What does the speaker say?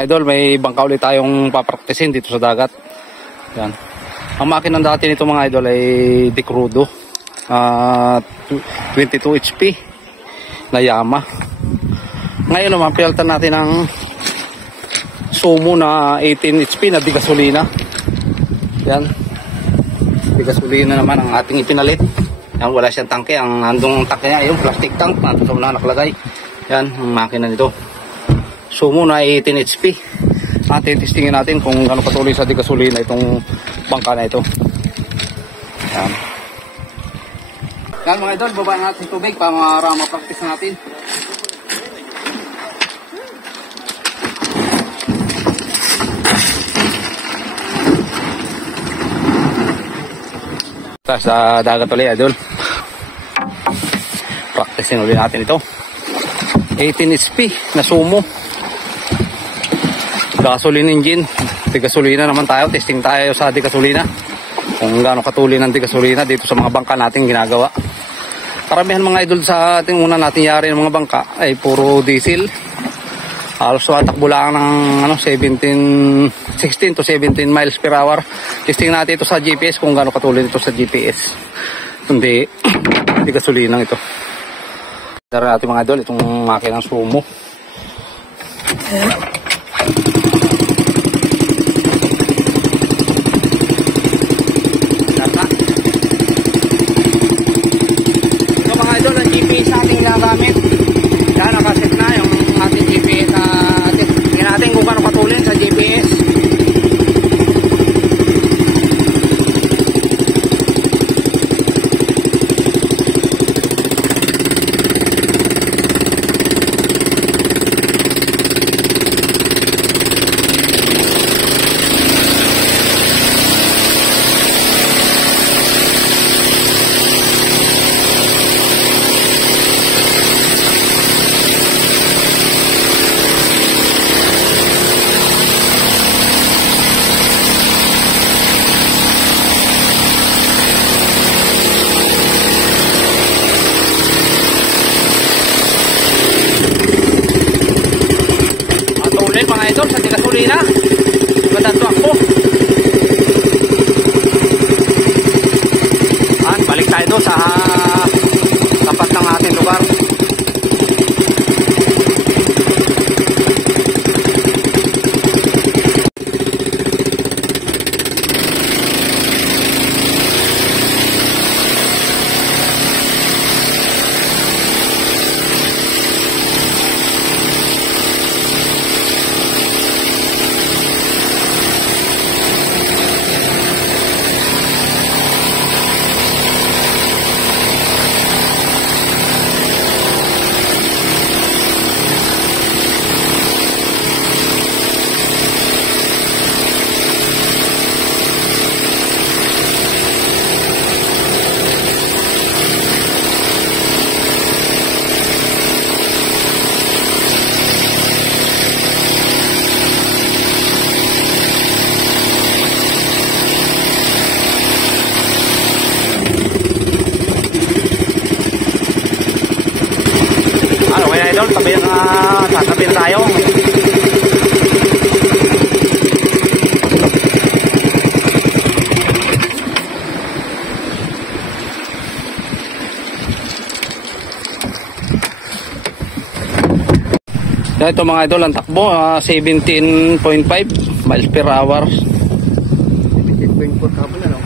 Idol, may bangka ulit tayong papraktisin dito sa dagat. Yan. Ang makina dati nito mga idol ay De Crudo. 22 HP na Yamaha. Ngayon naman, pinalitan natin ang Sumo na 18 HP na di gasolina. Yan. Di gasolina naman ang ating ipinalit. Yan, wala siyang tangke. Ang handong tangke niya, yung plastic tank na ito na nakalagay. Yan, ang makina nito. Sumo na 18 HP. At titistingin natin kung gano'ng katuloy sa di gasolina itong bangka na ito. Yan. Yan mga idol, baba natin tubig para ma-practice natin. Sa dagat ulit idol. Practicein ulit natin ito. 18 HP na Sumo. Gasoline engine. Di gasolina naman tayo. Testing tayo sa di gasolina. Kung gaano katuloy ng di gasolina dito sa mga bangka natin ginagawa. Karamihan mga idol sa ating una natin yari ng mga bangka ay puro diesel. Halos takbo lang ng 16 to 17 miles per hour. Testing natin ito sa GPS kung gaano katuloy ito sa GPS. Hindi di gasolina ito. Dara natin mga idol itong makinang Sumo. Gamit. Yan, nakaset na yung ating GPS. Tingnan natin kung paano katulin sa GPS. Mga idol sa gasolina maganda ako. Balik tayo doon sa tapat ng ating lugar. Tabi na sasabi na tayo. Ito mga idol ang takbo 17.5 miles per hour. 17.4 kabel na no?